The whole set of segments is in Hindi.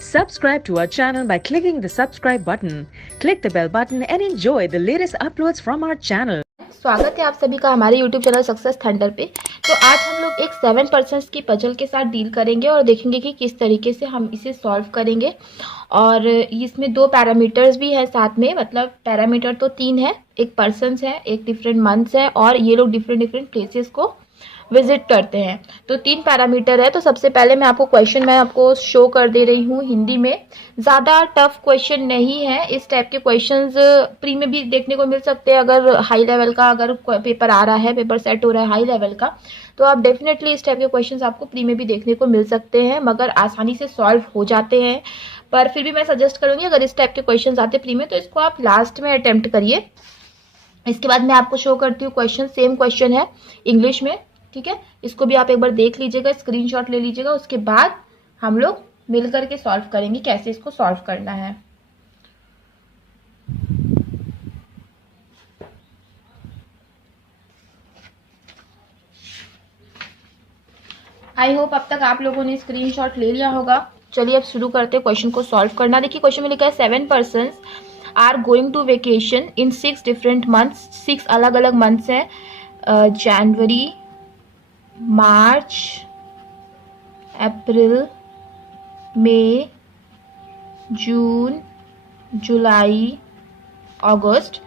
Subscribe to our channel by clicking the subscribe button. Click the bell button and enjoy the latest uploads from our channel. स्वागत है आप सभी का हमारे YouTube चैनल सक्सेस थंडर पे। तो आज हम लोग एक 7% की पजल के साथ डील करेंगे और देखेंगे कि किस तरीके से हम इसे सॉल्व करेंगे। और इसमें 2 पैरामीटर्स भी है साथ में, मतलब पैरामीटर तो 3 है, एक पर्सन्स है, एक डिफरेंट मंथ्स है और ये लोग डिफरेंट प्लेसेस को विजिट करते हैं। तो 3 पैरामीटर है। तो सबसे पहले मैं आपको शो कर दे रही हूँ हिंदी में। ज़्यादा टफ क्वेश्चन नहीं है, इस टाइप के क्वेश्चंस प्री में भी देखने को मिल सकते हैं। अगर हाई लेवल का अगर पेपर आ रहा है, पेपर सेट हो रहा है हाई लेवल का, तो आप डेफिनेटली इस टाइप के क्वेश्चंस आपको प्री में भी देखने को मिल सकते हैं, मगर आसानी से सॉल्व हो जाते हैं। पर फिर भी मैं सजेस्ट करूँगी अगर इस टाइप के क्वेश्चन आते प्री में तो इसको आप लास्ट में अटेम्प्ट करिए। इसके बाद मैं आपको शो करती हूँ क्वेश्चन, सेम क्वेश्चन है इंग्लिश में, ठीक है। इसको भी आप एक बार देख लीजिएगा, स्क्रीनशॉट ले लीजिएगा, उसके बाद हम लोग मिल करके सॉल्व करेंगे कैसे इसको सॉल्व करना है। आई होप अब तक आप लोगों ने स्क्रीनशॉट ले लिया होगा। चलिए अब शुरू करते हैं क्वेश्चन को सॉल्व करना। देखिए क्वेश्चन में लिखा है 7 persons are going to vacation in 6 different months। 6 अलग अलग मंथ्स हैं, जनवरी, मार्च, अप्रैल, मई, जून, जुलाई, अगस्त।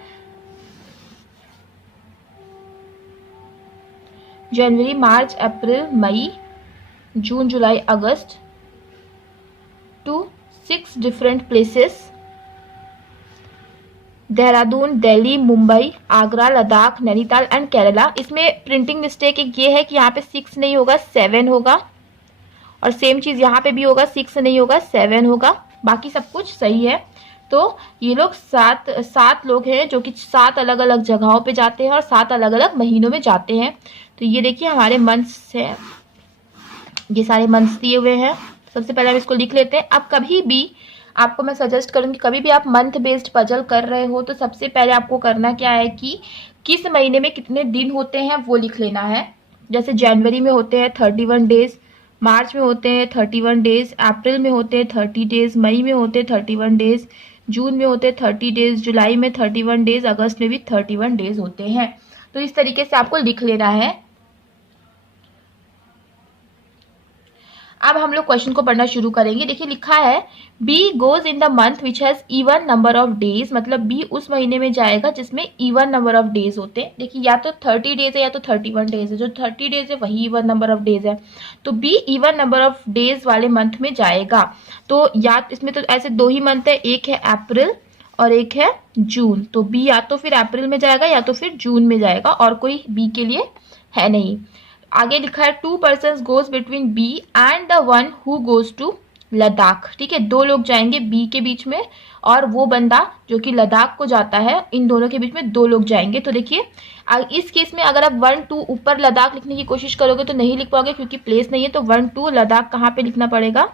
January, March, April, May, June, July, August to 6 different places, Dehradun, Delhi, Mumbai, Agra, Ladakh, Nainital and Kerala. इसमें प्रिंटिंग मिस्टेक एक ये है कि यहाँ पे 6 नहीं होगा 7 होगा, और सेम चीज़ यहाँ पे भी होगा, 6 नहीं होगा 7 होगा, बाकी सब कुछ सही है। तो ये लोग 7 लोग हैं जो कि 7 अलग अलग जगहों पे जाते हैं और 7 अलग अलग महीनों में जाते हैं। तो ये देखिए हमारे मंथ्स हैं, ये सारे मंथ्स दिए हुए हैं। सबसे पहले हम इसको लिख लेते हैं। अब कभी भी आपको मैं सजेस्ट करूँगी, कभी भी आप मंथ बेस्ड पजल कर रहे हो तो सबसे पहले आपको करना क्या है कि किस महीने में कितने दिन होते हैं वो लिख लेना है। जैसे जनवरी में होते हैं 31 डेज, मार्च में होते हैं 31 डेज, अप्रैल में होते हैं 30 डेज, मई में होते हैं 31 डेज, जून में होते हैं 30 डेज, जुलाई में 31 डेज, अगस्त में भी 31 डेज होते हैं। तो इस तरीके से आपको लिख लेना है। अब हम लोग क्वेश्चन को पढ़ना शुरू करेंगे। देखिए लिखा है B goes in the month which has even number of days, मतलब बी उस महीने में जाएगा जिसमें इवन नंबर ऑफ डेज होते हैं। देखिए या तो 30 डेज है या तो 31 डेज है, जो 30 डेज है वही इवन नंबर ऑफ डेज है। तो be even number of days वाले मंथ में जाएगा। तो या इसमें तो ऐसे 2 ही मंथ है, एक है अप्रैल और एक है जून। तो बी या तो फिर अप्रैल में जाएगा या तो फिर जून में जाएगा, और कोई बी के लिए है नहीं। आगे लिखा है 2 persons goes between B and the one who goes to Ladakh. ठीक है, 2 लोग जाएंगे बी के बीच में और वो बंदा जो कि लद्दाख को जाता है, इन दोनों के बीच में 2 लोग जाएंगे। तो देखिए इस केस में अगर आप 1 2 ऊपर लद्दाख लिखने की कोशिश करोगे तो नहीं लिख पाओगे क्योंकि प्लेस नहीं है। तो 1 2 लद्दाख कहाँ पे लिखना पड़ेगा,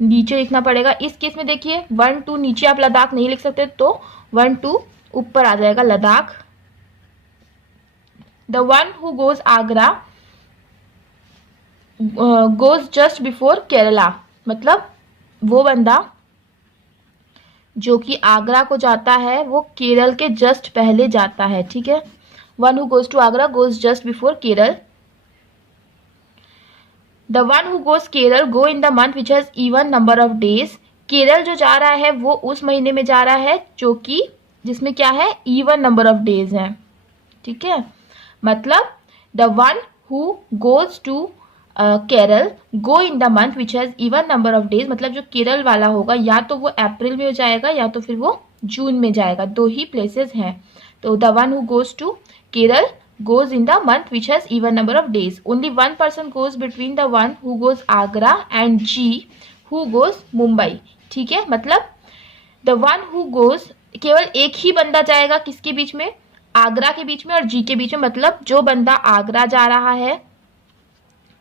नीचे लिखना पड़ेगा। इस केस में देखिए 1 2 नीचे आप लद्दाख नहीं लिख सकते, तो 1 2 ऊपर आ जाएगा Ladakh. The one who goes Agra goes just before Kerala, मतलब वो बंदा जो कि आगरा को जाता है वो केरल के जस्ट पहले जाता है। ठीक है, one who goes to Agra goes just before Kerala. The one who goes Kerala go in the month which has even number of days. Kerala जो जा रहा है वो उस महीने में जा रहा है जो कि जिसमें क्या है, इवन नंबर ऑफ डेज है। ठीक है, मतलब the one who goes to Kerala go in the month which has even number of days, मतलब जो केरल वाला होगा या तो वो अप्रैल में जाएगा या तो फिर वो जून में जाएगा, 2 ही प्लेसेस हैं। तो the one who goes to Kerala goes in the month which has even number of days. Only 1 person goes between the one who goes Agra and G who goes Mumbai. ठीक है, मतलब the one who goes, केवल एक ही बंदा जाएगा किसके बीच में, आगरा के बीच में और जी के बीच में। मतलब जो बंदा आगरा जा रहा है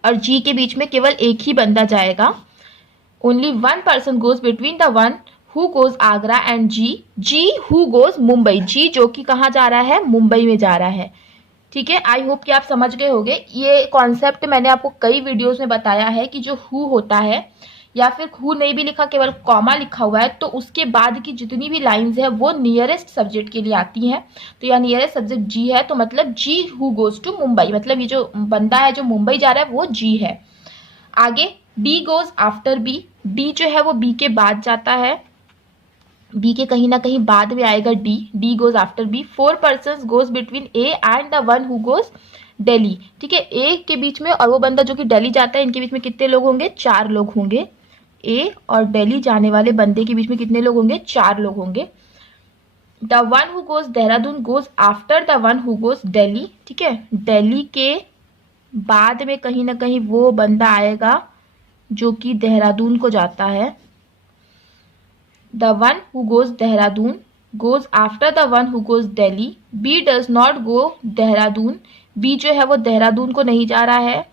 और जी के बीच में केवल एक ही बंदा जाएगा। Only 1 person goes between the one who goes Agra and G, G who goes Mumbai, G जो कि कहाँ जा रहा है, मुंबई में जा रहा है। ठीक है, आई होप कि आप समझ गए होंगे। ये कॉन्सेप्ट मैंने आपको कई वीडियोस में बताया है कि जो हु होता है, या फिर हु नहीं भी लिखा, केवल कॉमा लिखा हुआ है, तो उसके बाद की जितनी भी लाइंस है वो नियरेस्ट सब्जेक्ट के लिए आती हैं। तो यह नियरेस्ट सब्जेक्ट जी है, तो मतलब जी हु गोज टू मुंबई, मतलब ये जो बंदा है जो मुंबई जा रहा है वो जी है। आगे D goes after B, D जो है वो बी के बाद जाता है, बी के कहीं ना कहीं बाद में आएगा D, D goes after B. 4 person goes between A and the one who goes Delhi, ठीक है, ए के बीच में और वो बंदा जो कि दिल्ली जाता है, इनके बीच में कितने लोग होंगे? 4 लोग होंगे। ए और दिल्ली जाने वाले बंदे के बीच में कितने लोग होंगे? 4 लोग होंगे। The one who goes Dehradun goes after the one who goes Delhi, ठीक है, दिल्ली के बाद में कहीं ना कहीं वो बंदा आएगा जो कि देहरादून को जाता है। The one who goes Dehradun goes after the one who goes Delhi. B does not go Dehradun, B जो है वो देहरादून को नहीं जा रहा है,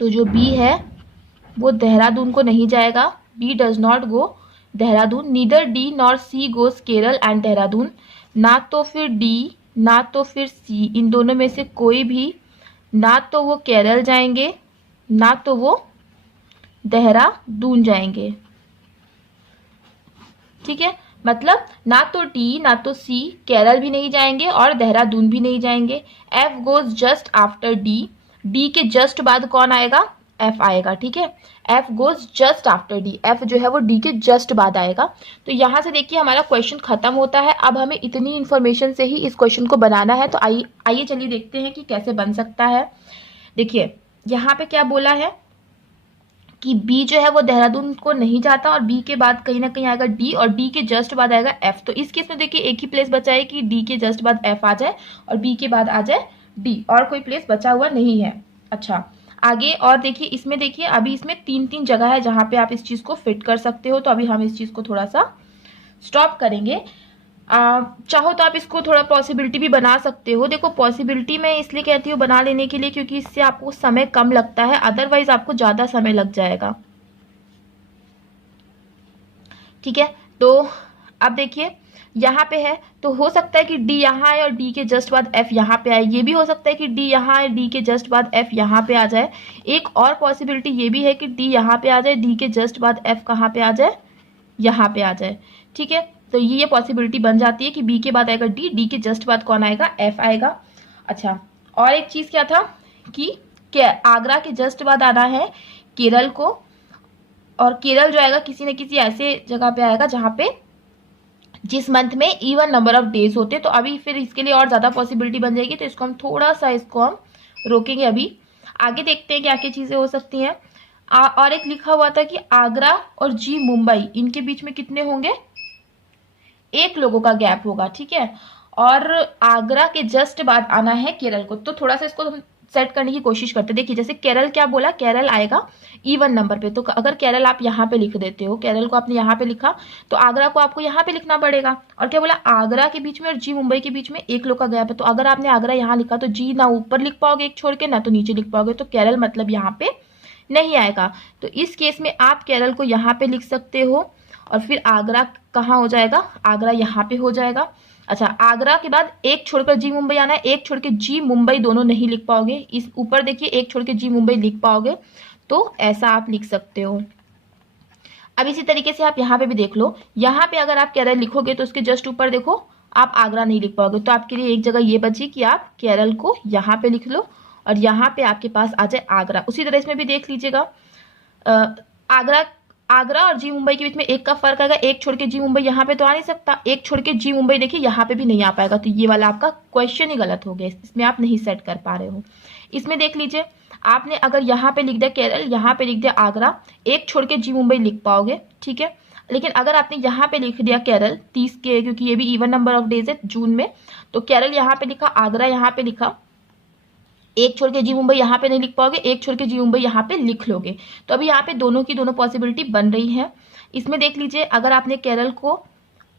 तो जो बी है वो देहरादून को नहीं जाएगा। B does not go Dehradun. Neither D nor C goes Kerala and Dehradun, ना तो फिर डी ना तो फिर सी, इन दोनों में से कोई भी, ना तो वो केरल जाएंगे ना तो वो देहरादून जाएंगे, ठीक है, मतलब ना तो डी ना तो सी, केरल भी नहीं जाएंगे और देहरादून भी नहीं जाएंगे। F goes just after D, D के जस्ट बाद कौन आएगा? एफ आएगा, ठीक है, F goes just after D, F जो है वो डी के जस्ट बाद आएगा। तो यहां से देखिए हमारा क्वेश्चन खत्म होता है। अब हमें इतनी इंफॉर्मेशन से ही इस क्वेश्चन को बनाना है, तो आइए चलिए देखते हैं कि कैसे बन सकता है। देखिए यहाँ पे क्या बोला है कि बी जो है वो देहरादून को नहीं जाता, और बी के बाद कहीं ना कहीं आएगा डी, और डी के जस्ट बाद आएगा एफ। तो इस केस में देखिए एक ही प्लेस बचा है कि डी के जस्ट बाद एफ आ जाए और बी के बाद आ जाए डी, और कोई प्लेस बचा हुआ नहीं है। अच्छा आगे और देखिए, इसमें देखिए अभी इसमें 3 जगह है जहां पे आप इस चीज को फिट कर सकते हो। तो अभी हम इस चीज को थोड़ा सा स्टॉप करेंगे। चाहो तो आप इसको थोड़ा पॉसिबिलिटी भी बना सकते हो। देखो पॉसिबिलिटी मैं इसलिए कहती हूँ बना लेने के लिए क्योंकि इससे आपको समय कम लगता है, अदरवाइज आपको ज्यादा समय लग जाएगा, ठीक है। तो अब देखिए यहाँ पे है, तो हो सकता है कि डी यहाँ आए और डी के जस्ट बाद एफ यहाँ पे आए, ये भी हो सकता है कि डी यहाँ आए, डी के जस्ट बाद एफ यहाँ पे आ जाए। एक और पॉसिबिलिटी ये भी है कि डी यहाँ पे आ जाए, डी के जस्ट बाद एफ कहाँ पे आ जाए? यहाँ पे आ जाए, ठीक है। तो ये पॉसिबिलिटी बन जाती है कि बी के बाद आएगा डी, डी के जस्ट बाद कौन आएगा? एफ आएगा। अच्छा और एक चीज क्या था कि आगरा के जस्ट बाद आना है केरल को, और केरल जो आएगा किसी न किसी ऐसे जगह पे आएगा जहां पे जिस मंथ में इवन नंबर ऑफ डेज होते। तो अभी फिर इसके लिए और ज्यादा पॉसिबिलिटी बन जाएगी, तो इसको हम थोड़ा सा इसको हम रोकेंगे। अभी आगे देखते हैं क्या क्या चीजें हो सकती हैं। और एक लिखा हुआ था कि आगरा और जी मुंबई, इनके बीच में कितने होंगे? 1 लोगों का गैप होगा, ठीक है। और आगरा के जस्ट बाद आना है केरल को, तो थोड़ा सा इसको हम सेट करने की कोशिश करते हैं। देखिए जैसे केरल क्या बोला, केरल आएगा इवन नंबर पे, तो अगर केरल आप यहाँ पे लिख देते हो, केरल को आपने यहाँ पे लिखा, तो आगरा को आपको यहाँ पे लिखना पड़ेगा। और क्या बोला, आगरा के बीच में और जी मुंबई के बीच में 1 लोग का गैप है, तो अगर आपने आगरा यहाँ लिखा तो जी ना ऊपर लिख पाओगे एक छोड़ के, ना तो नीचे लिख पाओगे, तो केरल मतलब यहाँ पे नहीं आएगा। तो इस केस में आप केरल को यहाँ पे लिख सकते हो, और फिर आगरा कहाँ हो जाएगा? आगरा यहाँ पे हो जाएगा। अच्छा आगरा के बाद एक छोड़कर जी मुंबई आना है, एक छोड़ के जी मुंबई दोनों नहीं लिख पाओगे, इस ऊपर देखिए एक छोड़ के जी मुंबई लिख पाओगे, तो ऐसा आप लिख सकते हो। अब इसी तरीके से आप यहाँ पे भी देख लो, यहाँ पे अगर आप केरल लिखोगे तो उसके जस्ट ऊपर देखो आप आगरा नहीं लिख पाओगे, तो आपके लिए एक जगह ये बची कि आप केरल को यहाँ पे लिख लो और यहाँ पे आपके पास आ जाए आगरा। उसी तरह इसमें भी देख लीजिएगा, आगरा और जी मुंबई के बीच में 1 का फर्क आएगा, एक छोड़ के जी मुंबई यहाँ पे तो आ नहीं सकता, एक छोड़ के जी मुंबई देखिए यहाँ पे भी नहीं आ पाएगा, तो ये वाला आपका क्वेश्चन ही गलत हो गया, इसमें आप नहीं सेट कर पा रहे हो। इसमें देख लीजिए, आपने अगर यहाँ पे लिख दिया केरल, यहाँ पे लिख दिया आगरा, एक छोड़ के जी मुंबई लिख पाओगे, ठीक है। लेकिन अगर आपने यहाँ पे लिख दिया केरल 30 के, क्योंकि ये भी इवन नंबर ऑफ डेज है जून में, तो केरल यहाँ पे लिखा, आगरा यहाँ पे लिखा, एक छोड़ के जी मुंबई यहाँ पे नहीं लिख पाओगे, एक छोड़ के जी मुंबई यहाँ पे लिख लोगे, तो अभी यहाँ पे दोनों की दोनों पॉसिबिलिटी बन रही है। इसमें देख लीजिए, अगर आपने केरल को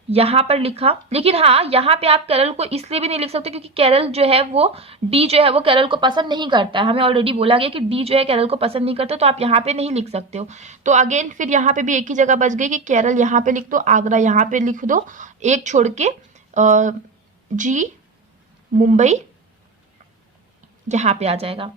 यहाँ पर लिखा, लेकिन हाँ यहाँ पे आप केरल को इसलिए भी नहीं लिख सकते क्योंकि केरल जो है वो डी जो है वो केरल को पसंद नहीं करता है, हमें ऑलरेडी बोला गया कि डी जो है केरल को पसंद नहीं करता, तो आप यहाँ पे नहीं लिख सकते हो। तो अगेन फिर यहाँ पे भी एक ही जगह बच गई कि केरल यहाँ पे लिख दो, आगरा यहाँ पे लिख दो, एक छोड़ के जी मुंबई यहाँ पे आ जाएगा।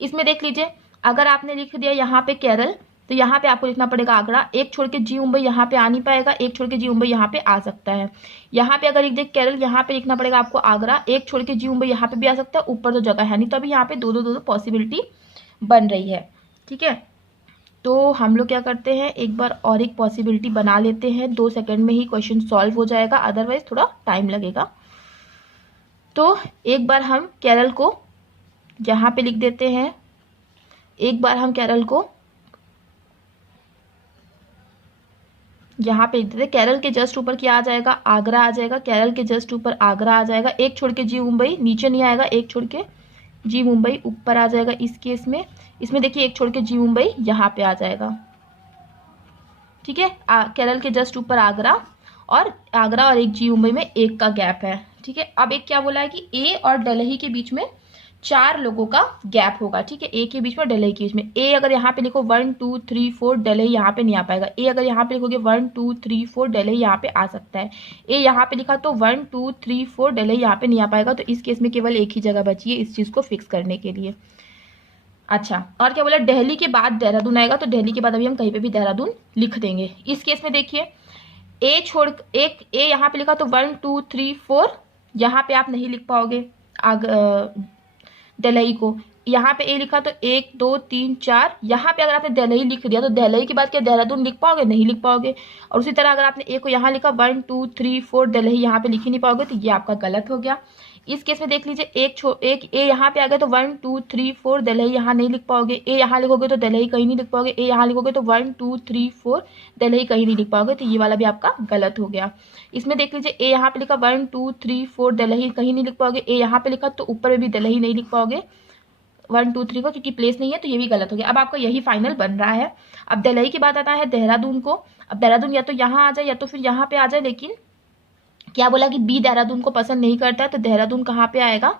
इसमें देख लीजिए, अगर आपने लिख दिया यहाँ पे केरल, तो यहाँ पे आपको लिखना पड़ेगा आगरा। एक छोड़ के जी मुंबई यहाँ पे आ नहीं पाएगा, एक छोड़ के जी मुंबई यहाँ पे आ सकता है। यहाँ पे अगर लिख दे केरल, यहाँ पे लिखना पड़ेगा आपको आगरा। एक छोड़ के जी मुंबई यहाँ पे भी आ सकता है, ऊपर तो जगह है नहीं, तो अभी यहाँ पे दो पॉसिबिलिटी बन रही है। ठीक है, तो हम लोग क्या करते हैं, एक बार और एक पॉसिबिलिटी बना लेते हैं। 2 सेकंड में ही क्वेश्चन सॉल्व हो जाएगा, अदरवाइज थोड़ा टाइम लगेगा। तो एक बार हम केरल को यहाँ पे लिख देते हैं, एक बार हम केरल को यहाँ पे लिख देते हैं। केरल के जस्ट ऊपर क्या आ जाएगा, आगरा आ जाएगा। केरल के जस्ट ऊपर आगरा आ जाएगा। एक छोड़ के जी मुंबई नीचे नहीं आएगा, एक छोड़ के जी मुंबई ऊपर आ जाएगा इस केस में। इसमें देखिए एक छोड़ के जी मुंबई यहाँ पे आ जाएगा। ठीक है, केरल के जस्ट ऊपर आगरा और एक जी मुंबई में एक का गैप है। ठीक है, अब एक क्या बोला है कि ए और दिल्ली के बीच में 4 लोगों का गैप होगा। ठीक है, ए के बीच में दिल्ली के बीच में। ए अगर यहाँ पे लिखो 1 2 3 4, दिल्ली यहाँ पे नहीं आ पाएगा। ए अगर यहाँ पे लिखोगे 1 2 3 4, दिल्ली यहाँ पे आ सकता है। ए यहाँ पे लिखा तो 1 2 3 4, दिल्ली यहाँ पे नहीं आ पाएगा। तो इस केस में केवल एक ही जगह बची है इस चीज को फिक्स करने के लिए। अच्छा, और क्या बोला, दिल्ली के बाद देहरादून आएगा, तो दिल्ली के बाद अभी हम कहीं पे भी देहरादून लिख देंगे। इस केस में देखिए, ए छोड़ एक ए यहाँ पे लिखा तो 1 2 3 4, यहाँ पे आप नहीं लिख पाओगे दिल्ली को। यहाँ पे ए लिखा तो 1 2 3 4, यहाँ पे अगर आपने दिल्ली लिख दिया तो दिल्ली के बाद क्या देहरादून लिख पाओगे, नहीं लिख पाओगे। और उसी तरह अगर आपने ए को यहाँ लिखा 1 2 3 4, दिल्ली यहाँ पे लिख ही नहीं पाओगे, तो ये आपका गलत हो गया। इस केस में देख लीजिए, एक ए यहाँ पे आ गया तो 1 2 3 4, दिल्ली यहाँ नहीं लिख पाओगे। ए यहाँ लिखोगे तो दिल्ली कहीं नहीं लिख पाओगे। ए यहाँ लिखोगे तो 1 2 3 4, दिल्ली कहीं नहीं लिख पाओगे, तो ये वाला भी आपका गलत हो गया। इसमें देख लीजिए, ए यहाँ पे लिखा 1 2 3 4, दिल्ली कहीं नहीं लिख पाओगे। ए यहाँ पे लिखा तो ऊपर में भी दिल्ली नहीं लिख पाओगे 1 2 3 को, क्योंकि प्लेस नहीं है, तो ये भी गलत हो गया। अब आपका यही फाइनल बन रहा है। अब दिल्ली के बाद आता है देहरादून को। अब देहरादून या तो यहाँ आ जाए या तो फिर यहाँ पे आ जाए, लेकिन क्या बोला कि बी देहरादून को पसंद नहीं करता है, तो देहरादून कहाँ पे आएगा,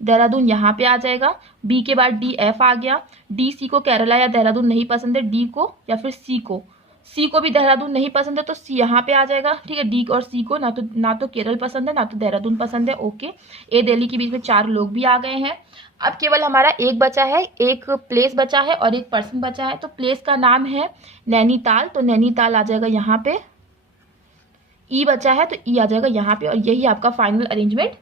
देहरादून यहाँ पे आ जाएगा। बी के बाद डी एफ आ गया। डी सी को केरला या देहरादून नहीं पसंद है, डी को या फिर सी को भी देहरादून नहीं पसंद है, तो सी यहाँ पे आ जाएगा। ठीक है, डी और सी को ना तो केरल पसंद है ना तो देहरादून पसंद है। ओके, ए दिल्ली के बीच में 4 लोग भी आ गए हैं। अब केवल हमारा एक बचा है, एक प्लेस बचा है और एक पर्सन बचा है। तो प्लेस का नाम है नैनीताल, तो नैनीताल आ जाएगा यहाँ पे। ई बचा है तो ई आ जाएगा यहाँ पे, और यही आपका फाइनल अरेंजमेंट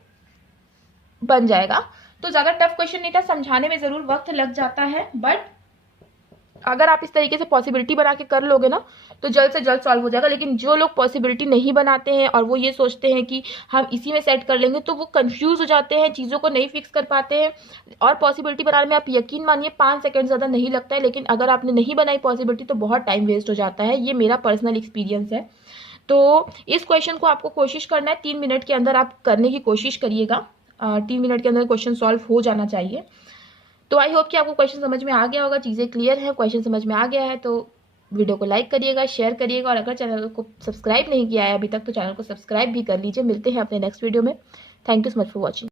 बन जाएगा। तो ज्यादा टफ क्वेश्चन नहीं था, समझाने में जरूर वक्त लग जाता है, बट अगर आप इस तरीके से पॉसिबिलिटी बना के कर लोगे ना तो जल्द से जल्द सॉल्व हो जाएगा। लेकिन जो लोग पॉसिबिलिटी नहीं बनाते हैं और वो ये सोचते हैं कि हम इसी में सेट कर लेंगे, तो वो कंफ्यूज हो जाते हैं, चीज़ों को नहीं फिक्स कर पाते हैं। और पॉसिबिलिटी बनाने में आप यकीन मानिए 5 सेकंड ज़्यादा नहीं लगता है, लेकिन अगर आपने नहीं बनाई पॉसिबिलिटी तो बहुत टाइम वेस्ट हो जाता है। ये मेरा पर्सनल एक्सपीरियंस है। तो इस क्वेश्चन को आपको कोशिश करना है 3 मिनट के अंदर आप करने की कोशिश करिएगा। 3 मिनट के अंदर क्वेश्चन सॉल्व हो जाना चाहिए। तो आई होप कि आपको क्वेश्चन समझ में आ गया होगा, चीज़ें क्लियर है, क्वेश्चन समझ में आ गया है तो वीडियो को लाइक करिएगा, शेयर करिएगा, और अगर चैनल को सब्सक्राइब नहीं किया है अभी तक तो चैनल को सब्सक्राइब भी कर लीजिए। मिलते हैं अपने नेक्स्ट वीडियो में। Thank you so much for watching.